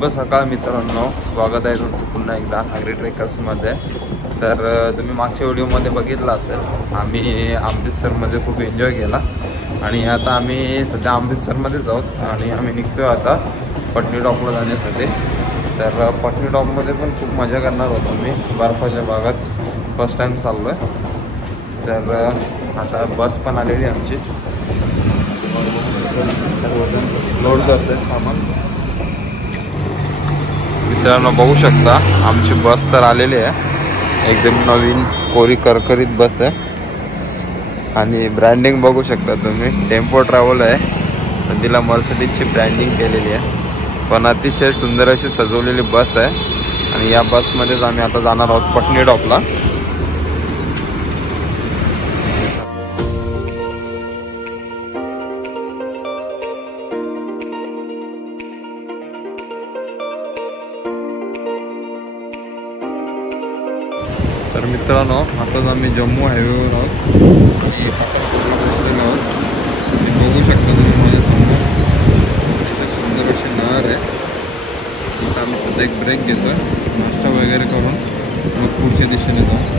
शुभ सकाळ मित्रांनो, स्वागत आहे तुमचं पुन्हा एकदा आगरी ट्रेकर्समध्ये। तर तुम्ही मागच्या व्हिडिओमध्ये बघितलं असेल, आम्ही अमृतसरमध्ये खूप एन्जॉय केला आणि आता आम्ही सध्या अमृतसरमध्येच आहोत आणि आम्ही निघतोय आता पटनी टॉपला जाण्यासाठी। तर पटनी टॉपमध्ये पण खूप मजा करणार होतो मी, बर्फाच्या भागात फर्स्ट टाइम चाललो आहे। तर आता बस पण आलेली आमची, सर्वजण लोड करतात सामान। मित्रांनो बघू शकता आमची बस तर आलेली आहे, एकदम नवीन कोरी करकरीत बस आहे आणि ब्रँडिंग बघू शकता तुम्ही, टेम्पो ट्रॅव्हल आहे पण तिला मर्सिडीजची ब्रँडिंग केलेली आहे। पण अतिशय सुंदर अशी सजवलेली बस आहे आणि या बसमध्येच आम्ही आता जाणार आहोत पटनी टॉपला। तर मित्रांनो आताच आम्ही जम्मू हायवेवर आहोत आणि बघू शकता तुम्ही माझ्यासमोर सुंदर अशी नहर आहे। आता आम्ही सध्या एक ब्रेक घेतोय, नाश्ता वगैरे करून मग पुढच्या दिशेने जाऊ।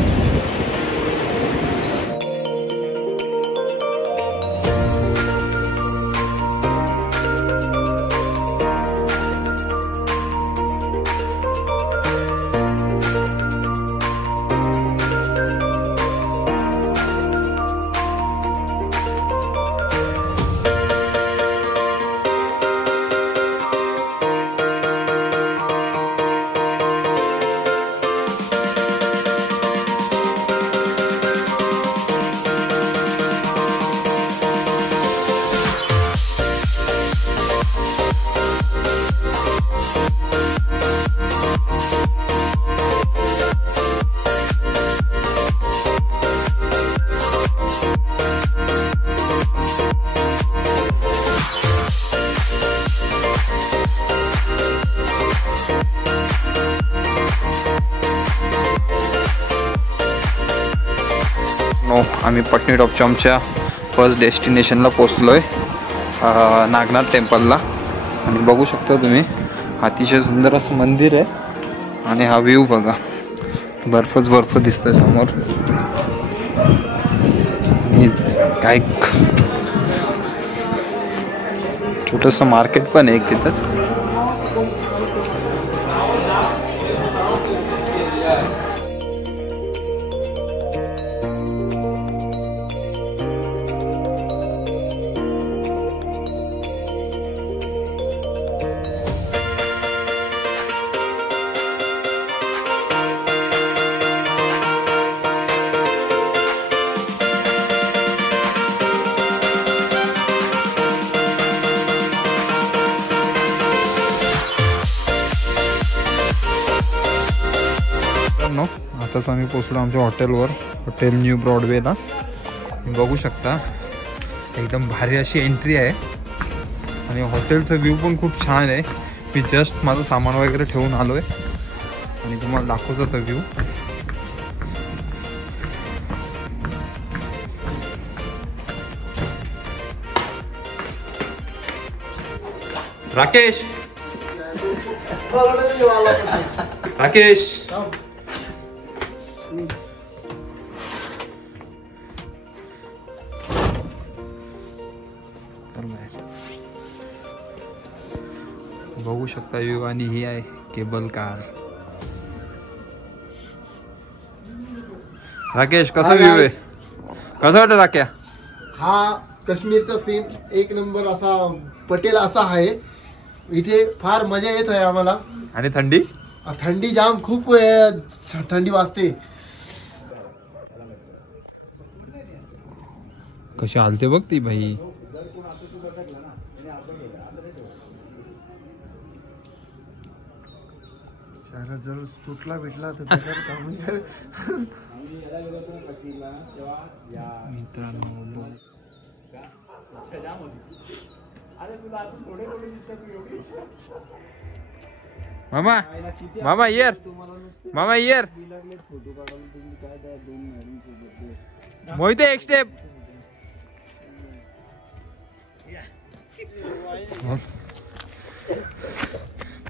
आम्ही पटनी टॉपच्या आमच्या फर्स्ट डेस्टिनेशनला पोचलोय, नागनाथ टेम्पलला। आणि बघू शकता तुम्ही अतिशय सुंदर असं मंदिर आहे आणि हा व्ह्यू बघा, बर्फच बर्फ दिसतोय समोर। काय छोटंसं मार्केट पण आहे एक तिथंच। आताच आम्ही पोचलो आमच्या हॉटेलवर, हॉटेल न्यू ब्रॉडवेला। बघू शकता एकदम भारी अशी एंट्री आहे आणि हॉटेलचा व्ह्यू पण खूप छान आहे। मी जस्ट माझं सामान वगैरे ठेवून आलोय आणि तुम्हाला दाखवतो तो व्ह्यू। राकेश राकेश बघू शकता व्ह्यू आणि ही आहे केबल कार। राकेश कसा व्ह्यू आहे, कसा वाटतं राक्या? हा काश्मीरचा सीन एक नंबर असा पटेल असा आहे, इथे फार मजा येत आहे आम्हाला। आणि थंडी थंडी जाम खूप थंडी वाजते। कशी हालते बघ ती भाई। जर तुटला भेटला तर मामा मामा इयर मामा इयर मोहिते एक स्टेप।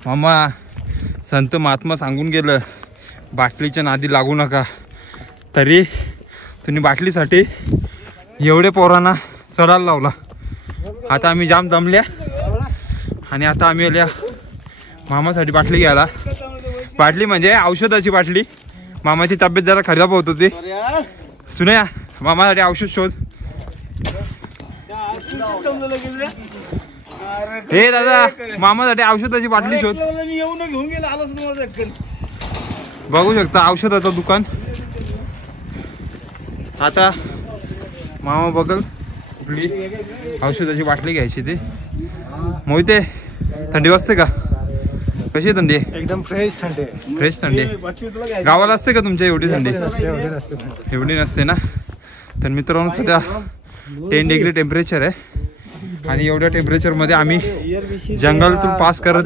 मामा संत महात्मा सांगून गेलं बाटलीच्या नादी लागू नका, तरी तुम्ही बाटलीसाठी एवढे पोरांना चढायला लावला. आता आम्ही जाम दमल्या आणि आता आम्ही आल्या मामासाठी बाटली घ्यायला. बाटली म्हणजे औषधाची बाटली. मामाची तब्येत जरा खराब होत होती. सुनया मामासाठी औषध शोध. हे दादा मामासाठी औषधाची बाटली शोध. बघू शकता औषधाचं दुकान. आता मामा बघल कुठली औषधाची बाटली घ्यायची ती. मोहिते थंडी वाजते का? कशी आहे थंडी? एकदम फ्रेश थंडी. फ्रेश थंडी. गावाला असते का तुमच्या एवढी थंडी? एवढी नसते ना. तर मित्रांनो सध्या 10 डिग्री टेम्परेचर आहे आणि एवढ्या टेम्परेचर मध्ये आम्ही जंगलातून पास करत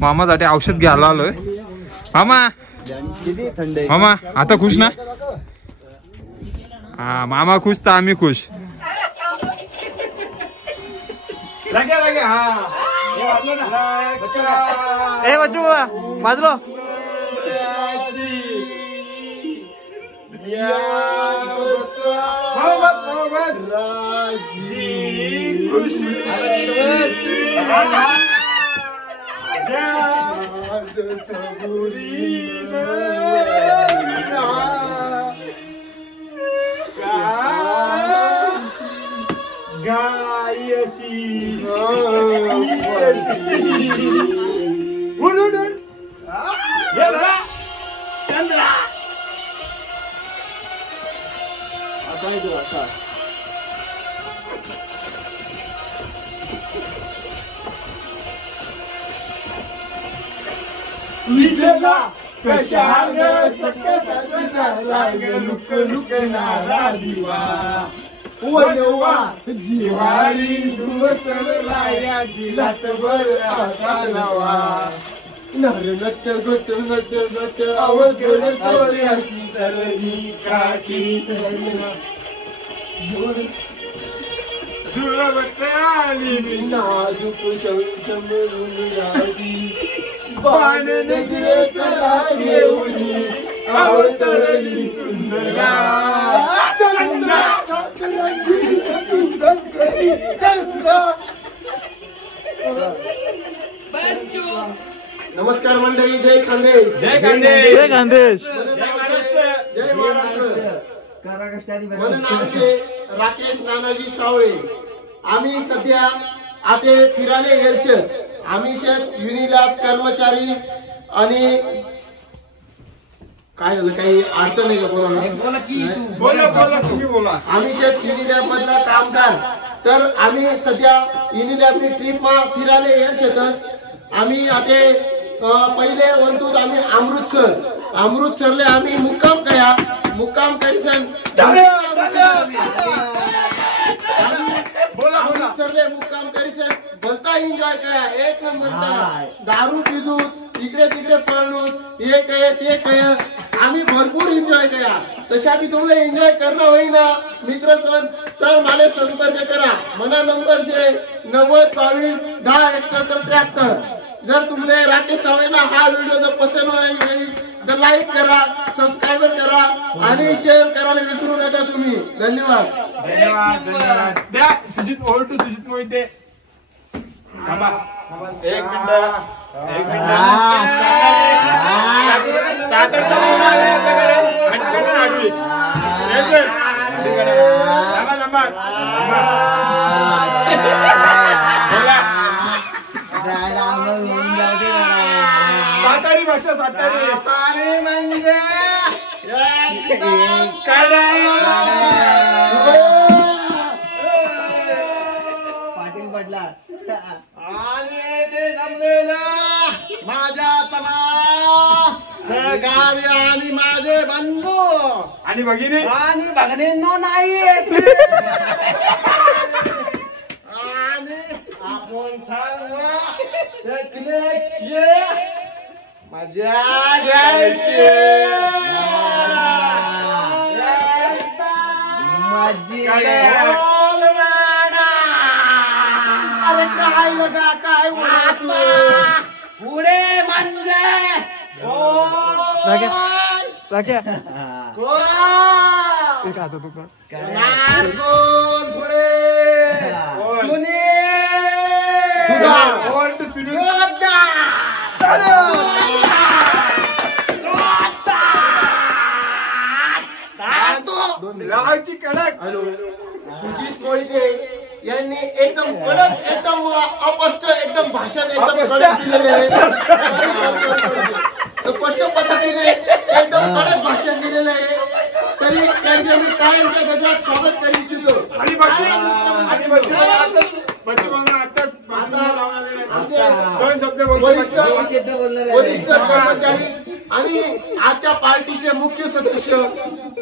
मामासाठी औषध घ्यायला आलोय. मामा मामा आता खुश ना? हा मामा खुश तर आम्ही खुश. ए बच्चू बाजलो. चंद्रा लुक लुक नारा दिवा वनवा जिवारी दुसरलाया जिलात बर आकालवा नर नट गट नट गट अवघड सोऱ्याची तरणी काठी जुळवत आली नाजूक शंशमरून राजी बाण नजरेचा घेऊन अवतरली सुंदरा चंद्रा. नमस्कार मंडळी. जय खानदेश. जय खानदेश. जय खानदेश. जय महाराष्ट्र. माझं नाव आहे राकेश नानाजी सावळे. आम्ही सध्या आता फिरायला गेलचे. आम्ही शेत युनिलॅब कर्मचारी आणि काय झालं काही अडचण नाही का कोणाला? तुम्ही बोला. आम्ही शेत युनिलॅब मधला कामगार. तर आम्ही सध्या युनिलॅबनी ट्रिप मा फिरायला यायचेतच. आम्ही आता पहिले वंतूत आम्ही अमृतसरले आम्ही मुक्काम करीसन. अमृतसरले मुक्काम करीसन भलता एन्जॉय करा. एक नंबर दारू पिदूत इकडे तिकडे पळणूत हे काय ते काय आम्ही भरपूर एन्जॉय करा. तशापी तुम्हाला एन्जॉय करणं होईना मित्र सण तर मला संपर्क करा. मना नंबर शे 90 22 10 71 73. जर तुम्हाला राकेश सावळेला हा व्हिडिओ जर पसंत आला तर लाईक करा, सबस्क्राईबर करा आणि शेअर करायला विसरू नका तुम्ही. धन्यवाद. धन्यवाद. द्या सुजित ओव्हर टू सुजित मोहिते. एक मिनिट. सातारी भाषा. सातारी म्हणजे पाटील पडला आणि ते जमलेलं माझ्या तमा सहकार्य आणि माझे बंधू आणि भगिनी आणि भगिनींनो नाही आणि आपण सर्व त्यातले मजा घ्यायची. अरे काय लगा काय पुढे राख्या कोण खातो तू कोण पुढे सुजित मोहिते यांनी एकदम कडक एकदम अपष्ट एकदम भाषण एकदम कडक दिलेले आहे स्पष्ट पद्धतीने एकदम कडक भाषण दिलेलं आहे तरी त्यांचे मी कायमच्या गजरात स्वागत करू इच्छितो वरिष्ठ कर्मचारी आणि आजच्या पार्टीचे मुख्य सदस्य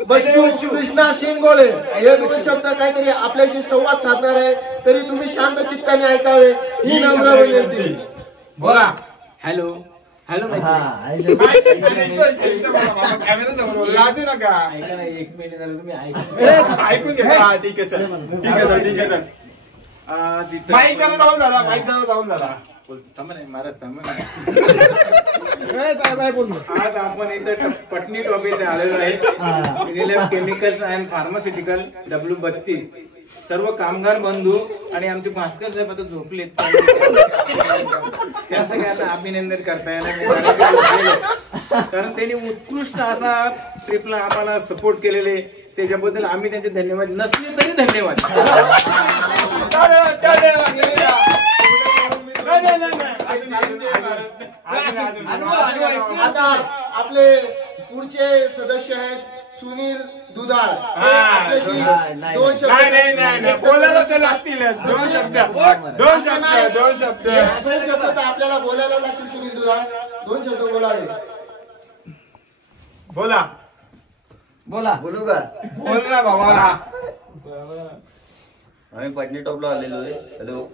बच्चू कृष्णा शिंगोळे हे दोन शब्द काहीतरी आपल्याशी संवाद साधणार आहे तरी तुम्ही शांत चित्ताने ऐकावे ही नम्र विनंती. बोला. हॅलो हॅलो लाजू नका. एक मिनिट तुम्ही ऐकून घ्या. ठीक आहे सर ठीक आहे ठीक आहे माईक जरा जाऊन झाला माईक जरा जाऊन झाला. आज आपण इथं पटनी टॉपिक आलेलो आहे केमिकल्स अँड फार्मास्युटिकल W32 सर्व कामगार बंधू आणि आमचे भास्कर साहेब आता झोपलेत त्या सगळ्यांना अभिनंदन करता येणार कारण त्यांनी उत्कृष्ट असा ट्रिपला आम्हाला सपोर्ट केलेले त्याच्याबद्दल आम्ही त्यांचे धन्यवाद नसले तरी धन्यवाद. आता आपले पुढचे सदस्य आहेत सुनील दुधाळ दोन शब्द बोलायला तर लागतीलच. दोन शब्द आपल्याला बोलायला लागतील. सुनील दुधाळ दोन शब्द बोलावे. बोला बोलू का बोल ना बाबा. आम्ही पटनी टॉपला आलेलो आहे. हॅलो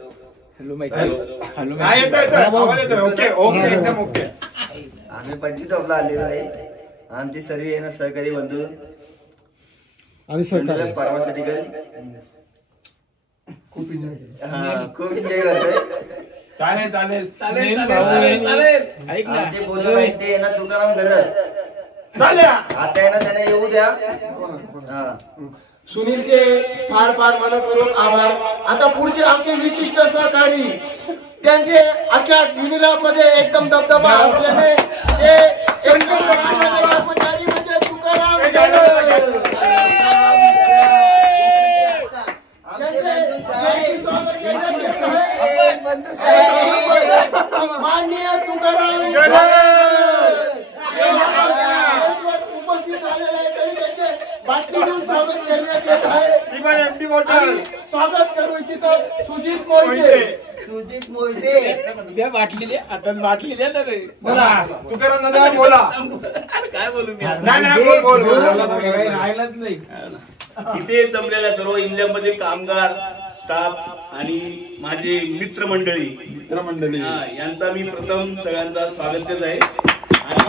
ओके ओके एकदम ओके. आम्ही पटनी टॉपला आलेलो आहे. आमची सर्व आहे ना सहकारी बंधू आणि सरकार फार्मास्युटिकल खूप एन्जॉय करतोय. चालेल चालेल चालेल. ऐक ना आमचे बोलणं माहिती आहे ना तुकाराम घरत चालेल आता आहे ना त्यांना येऊ द्या. सुनीलचे फार फार मनपूर्वक आभार. आता पुढचे आमचे विशिष्ट सहकारी त्यांचे अख्ख्या युनिलॅबमध्ये एकदम दबदबा असल्याने ते एकदम कर्मचारी म्हणजे तुकाराम माननीय तुकाराम उपस्थित झालेले आहे तरी त्यांचे बाटली देऊन स्वागत करण्यात येत आहे. स्वागत करू इच्छितो सुजित मोहिते बाटली द्या आता बाटली द्या तर तुकाराम दादा बोला. काय बोलू मी राहिलाच नाही. इथे जमलेल्या सर्व इंडियामध्ये कामगार स्टाफ आणि माझे मित्रमंडळी यांचा मी प्रथम सगळ्यांचा स्वागत करत आहे. आणि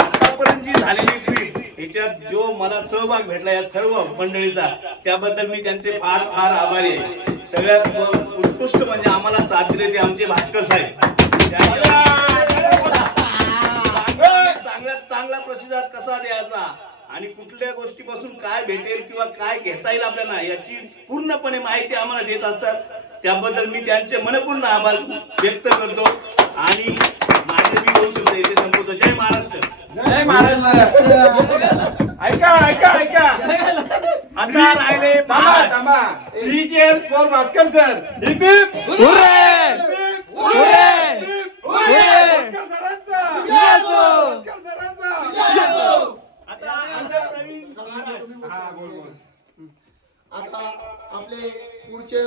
आतापर्यंत जी झालेली ट्रीप याच्यात जो मला सहभाग भेटला या सर्व मंडळीचा त्याबद्दल मी त्यांचे फार फार आभारी आहे. सगळ्यात उत्कृष्ट म्हणजे आम्हाला साथ दिले ते आमचे भास्कर साहेब. चांगला प्रतिसाद कसा द्यायचा आणि कुठल्या गोष्टीपासून काय भेटेल किंवा काय घेता येईल आपल्याला याची पूर्णपणे माहिती आम्हाला देत असतात. त्याबद्दल मी त्यांचे मनपूर्ण आभार व्यक्त करतो आणि माझे मी दोन शब्द इथे संपवतो. जय महाराष्ट्र. जय महाराष्ट्र. ऐका ऐका ऐका आता राहिले थांबा. 3 cheers for भास्कर सर. आता आपले पुढचे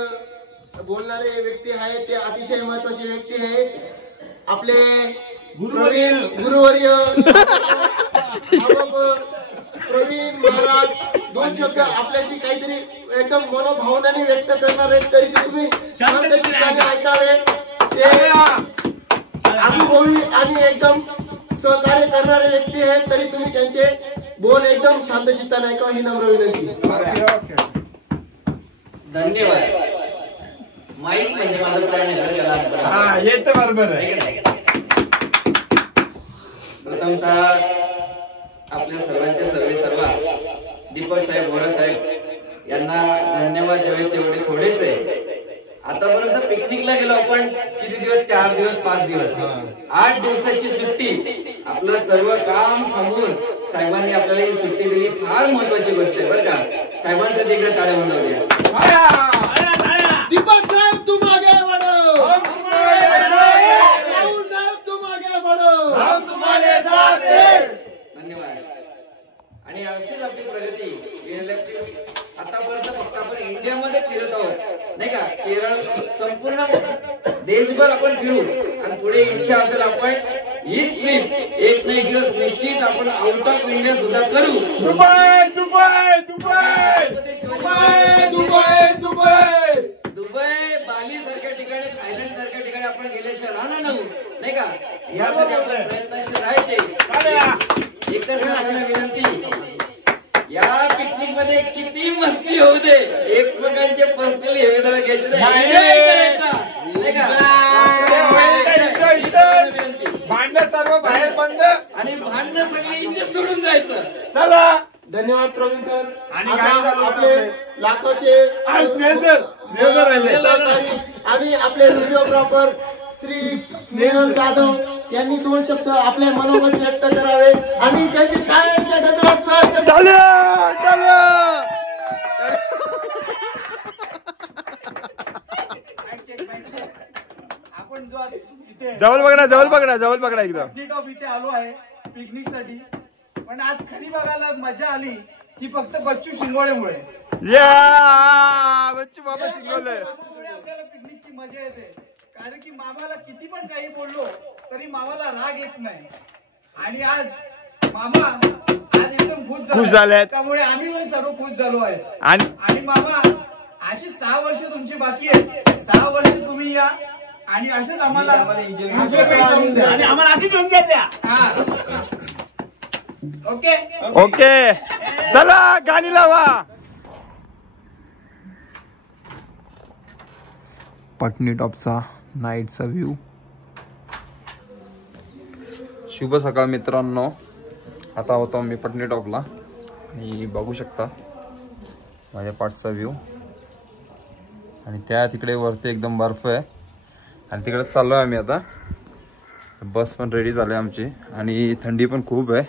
बोलणारे व्यक्ती आहेत ते अतिशय महत्वाचे व्यक्ती आहेत. आपले गुरुवर्य प्रवीण महाराज दोन शब्द आपल्याशी काहीतरी एकदम मनोभावनाने व्यक्त करणार आहेत तरी ते तुम्ही शांत चित्ताने ऐकावे. ते अनुभवी आणि एकदम सहकार्य करणारे व्यक्ती आहेत तरी तुम्ही त्यांचे बोल एकदम शांत चित्ताने ऐकावे ही नम्र विनंती. धन्यवाद. माईक म्हणजे माझं प्लॅन हे तर बरोबर आहे. प्रथमतः आपल्या सर्वांचे सर्वा दीपक साहेब, घोडा साहेब यांना धन्यवाद द्यावे तेवढे थोडेच आहे. आतापर्यंत पिकनिकला गेलो आपण किती दिवस, 4 दिवस 5 दिवस, 8 दिवसाची सुट्टी. आपलं सर्व काम थांबून साहेबांनी आपल्याला ही सुट्टी दिली, फार महत्वाची गोष्ट आहे बरं का. साहेबांसाठी इकडे टाळ्या म्हणूया. दीपक साहेब तुम आगे बढ़ो, राहुल साहेब तुम आगे बढ़ो, हम तुम्हारे साथ हैं. धन्यवाद. आणि अशीच आपली प्रगती आतापर्यंत फक्त आपण इंडियामध्ये फिरत आहोत नाही का. केरळ संपूर्ण देशभर आपण फिरू आणि पुढे इच्छा असेल आपण हीच ट्रिप एक ना एक दिवस निश्चित आपण आउट ऑफ इंडिया सुद्धा करू. Dubai Dubai Dubai Dubai Dubai Dubai, Bali सारख्या ठिकाणी, थायलंड सारख्या ठिकाणी आपण गेल्याशिवाय राहणार नाही का. यासाठी आपला प्रयत्नशील राहायचे. एकच सांगणं विनंती, या पिकनिक मध्ये किती मस्ती होऊ दे, एकमेकांचे पर्सनली हेवेदावे घ्यायचे नाही का. भांडण सर्व बाहेर बंद आणि भांडणं सगळे इथे सोडून जायचं. चला. धन्यवाद प्रवीण सर. आणि काय झालं आपले लाखोचे स्नेहल सर आणि आपले व्हिडिओग्राफर श्री स्नेहल जाधव यांनी 2 शब्द आपले मनोगत व्यक्त करावे आणि त्यांची टाळ्यांच्या गजरात आपण जो इथे जवळ पकडा एकदम इथे आलो आहे पिकनिक साठी. पण आज खरी बघायला मजा आली ती फक्त बच्चू शिंगोळेमुळे. बच्चू बाबा शिंगोळे आपल्याला पिकनिकची मजा येते. कारण की मामाला किती पण काही बोललो तरी मामाला राग येत नाही. आणि आज मामा आज एकदम खुश झाले, त्यामुळे आम्ही पण सर्व खुश झालो आहे. आणि मामा अशी 6 वर्ष तुमची बाकी आहेत. 6 वर्ष तुम्ही या आणि असेच आम्हाला आणि आम्हाला अशीच एन्जॉय द्या. ओके ओके चला गाणी लावा. पटनी टॉपचा नाईटचा व्ह्यू. शुभ सकाळ मित्रांनो. आता होतो मी पटनी टॉपला आणि बघू शकता माझ्या पाठचा व्ह्यू. आणि त्या तिकडे वरती एकदम बर्फ आहे आणि तिकडे चाललो आहे आम्ही आता. बस पण रेडी झाली आमची आणि थंडी पण खूप आहे.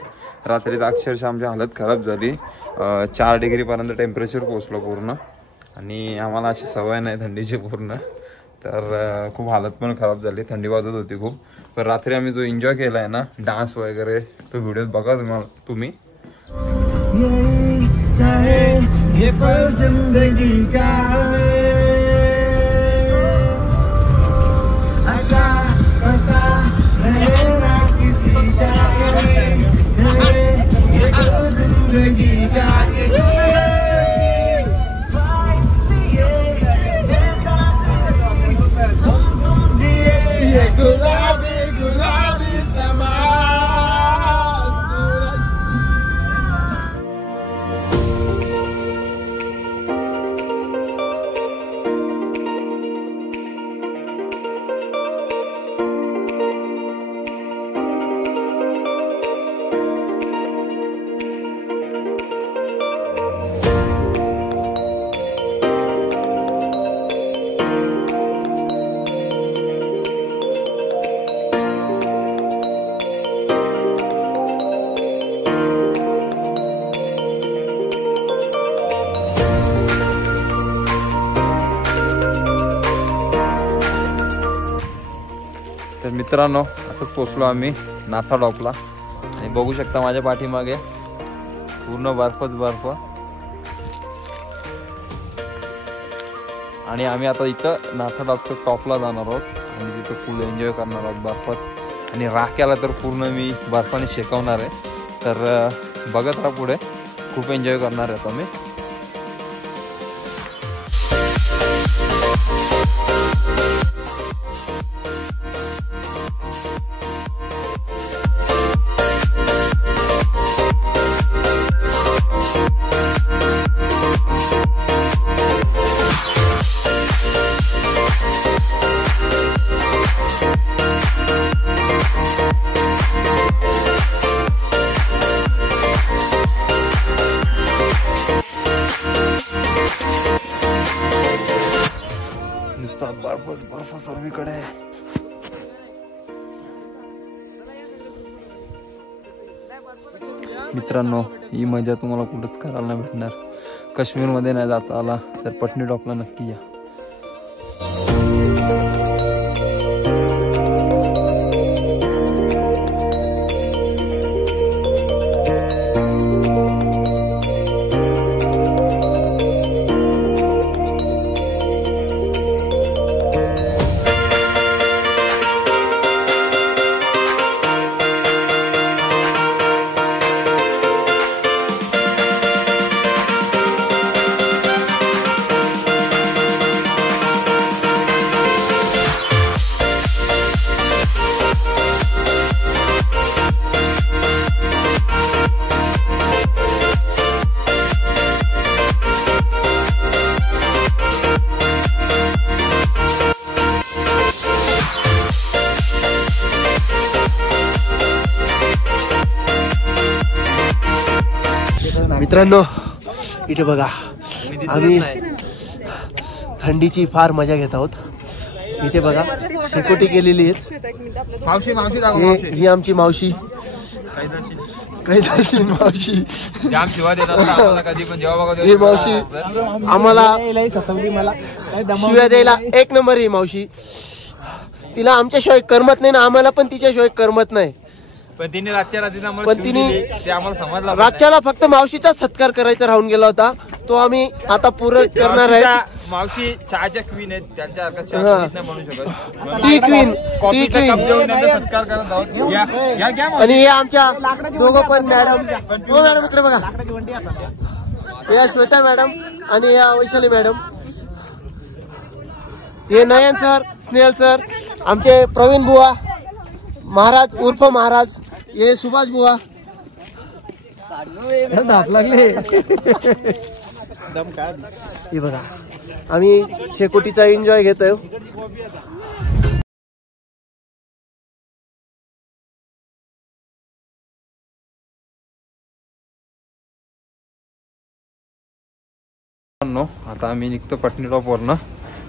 रात्री अक्षरशः आमची हालत खराब झाली. 4 डिग्रीपर्यंत टेम्परेचर पोहोचलं पूर्ण. आणि आम्हाला अशी सवय नाही थंडीची पूर्ण, तर खूप हालत पण खराब झाली. थंडी वाजत होती खूप. पण रात्री आम्ही जो एन्जॉय केला आहे ना, डान्स वगैरे, तो व्हिडिओ बघा तुम्ही. तर मित्रांनो आताच पोचलो आम्ही नाथा टॉपला आणि बघू शकता माझ्या पाठीमागे पूर्ण बर्फच बर्फ. आणि आम्ही आता इथं नाथा टॉपच्या टॉपला जाणार आहोत आणि तिथं फुल एन्जॉय करणार आहोत बर्फात. आणि राख्याला तर पूर्ण मी बर्फाने शेकवणार आहे. तर बघत राहा पुढे, खूप एन्जॉय करणार आहे आता मी. सर्वीकडे. मित्रांनो, ही मजा तुम्हाला कुठंच करायला नाही भेटणार. काश्मीरमध्ये नाही जाता आला तर पटनी टॉपला नक्की या. मित्रांनो, इथे बघा आम्ही थंडीची फार मजा घेत आहोत. इथे बघा शेकोटी केलेली आहेत. ही आमची मावशी कैदाशी मावशी. ही मावशी आम्हाला शिव्या द्यायला एक नंबर. ही मावशी, तिला आमच्याशिवाय करमत नाही ना आम्हाला पण तिच्याशिवाय करमत नाही. पण तिने रातच्याला फक्त मावशीचा सत्कार करायचा राहून गेला होता. तो आम्ही आता पूर्ण करणार आहे. मावशी चहाच्या क्वीन आहेत, त्यांच्यासारखा चहा म्हणू शकत. T queen, T queen. सत्कार करत आहोत. आणि हे आमच्या दोघं पण मॅडम. हो मॅडम, इकडे बघा. या श्वेता मॅडम आणि या वैशाली मॅडम. हे नयन सर, स्नेहल सर, आमचे प्रवीण बुवा महाराज उर्फ महाराज. हे सुभाष बुवा. हे बघा आम्ही शेकोटीचा एन्जॉय घेतोय. आता आम्ही निघतो पटनी टॉपवरनं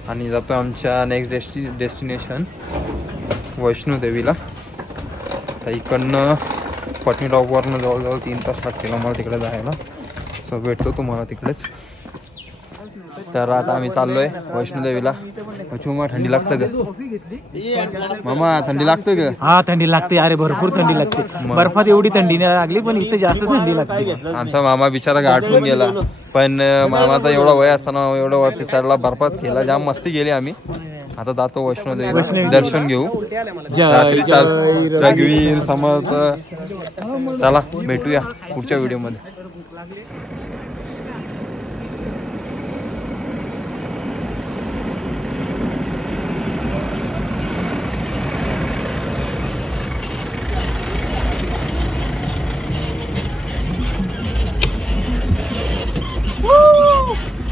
आणि जातो आमच्या नेक्स्ट डेस्टिनेशन वैष्णोदेवीला. तर इकडनं पटनी टॉपवरनं जवळजवळ 3 तास लागतील आम्हाला तिकडे जायला. सो भेटतो तुम्हाला तिकडेच. तर आता आम्ही चाललोय वैष्णोदेवीला. मामा थंडी लागतं का? मामा थंडी लागतं का? हा, थंडी लागते. अरे भरपूर थंडी लागते. बर्फात एवढी थंडी नाही लागली, पण इथे जास्त थंडी लागते. आमचा मामा बिचारा गाठून गेला, पण मामाचा एवढा वय असताना एवढं वरती चढला, बर्फात गेला. जाम मस्ती केली आम्ही. आता जातो वैष्णोदेवी दर्शन घेऊ. रात्रीचा रघुवीर समर्थ. चला भेटूया पुढच्या व्हिडिओ मध्ये.